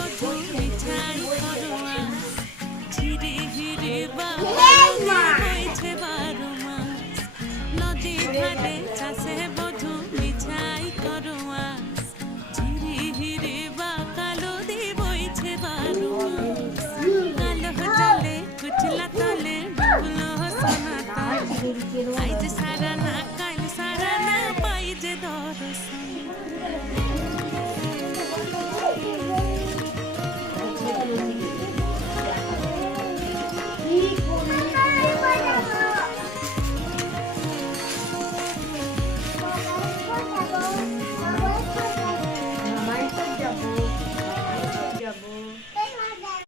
বধূ মিঠাই করোয়া ঝিরি হিরি বাবা হয়েছে 12 মাস নদী ঘাটে চাষে বধূ মিঠাই করোয়া ঝিরি হিরি বা কালো দি বইছে 12 মাস কালো জলে কুচলা তলে ডুবলো সোনা তাই